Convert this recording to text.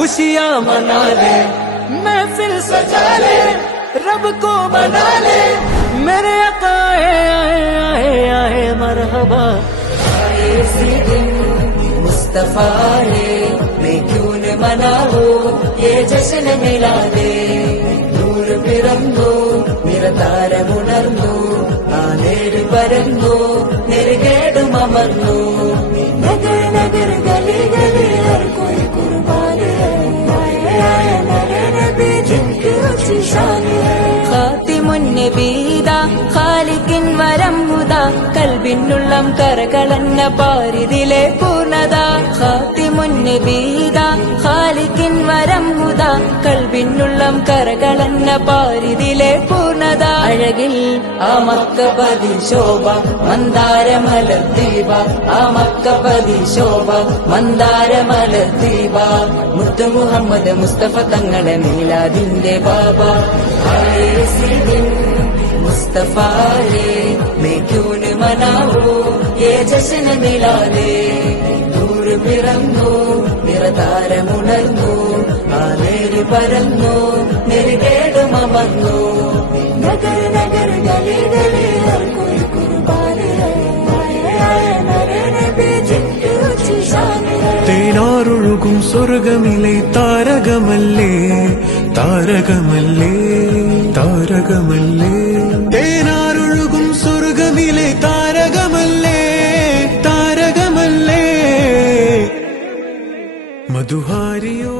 खुशियाँ मना ले, महफिल सजा ले, रब को मना ले, मेरे आका आए आए आए आए मरहबा। आए इसी दिन मुस्तफा है, मैं क्यों न मनाऊं ये जश्न मिलादे। നൂർ പിറന്നു നിറതാരമുണർന്നു, ആ നേര് പരന്നു നെറുകേടും അമർന്നു। നഗർ നഗർ ഗലി ഗലി ഹർ കോയി കുർബാനി ഹൈ, ആയ ആയ നബി നബി ജിൻകി ऊंची शान है। ഖാതിമുൻ നബീദ ഖാലിഖിൻ വരം ഹുദ, കൽബിനുള്ളം കരകളന്ന പാരിതിലെ പൂർണ്ണത। ഖാതിമുൻ നബീദ ഖാലിഖിൻ വരം ഹുദ, കൽബിനുള്ളം കരകളന്ന പാരിതിലെ പൂർണ്ണത। അഴകിൽ ആ മക്കപതി ശോഭ മന്ദാരമലർ ദീപ, ആ മക്കപതി ശോഭ മന്ദാരമലർ ദീപ। മുത്തു മുഹമ്മദ് മുസ്തഫ തങ്ങളെ മീലാദിന്റെ ബാബ। ആए इसी दिन मुस्तफा है, मैं क्यों न मनाऊं ये जश्न मिला दे। നൂർ പിറന്നു നിറതാരമുണർന്നു, ആ നേര് പരന്നു നെറുകേടും അമർന്നു। നഗർ നഗർ ഗലി ഗലി ഹർ കോയി കുർബാനി ഹൈ, ആയ ആയ നബി നബി ജിൻകി ऊंची शान है। തേനാറൊഴുകും സ്വർഗമിലെ താരകമല്ലേ താരകമല്ലേ താരകമല്ലേ, തേനാറൊഴുകും സ്വർഗമിലെ താരകമല്ലേ താരകമല്ലേ, മധുഹാരിയോ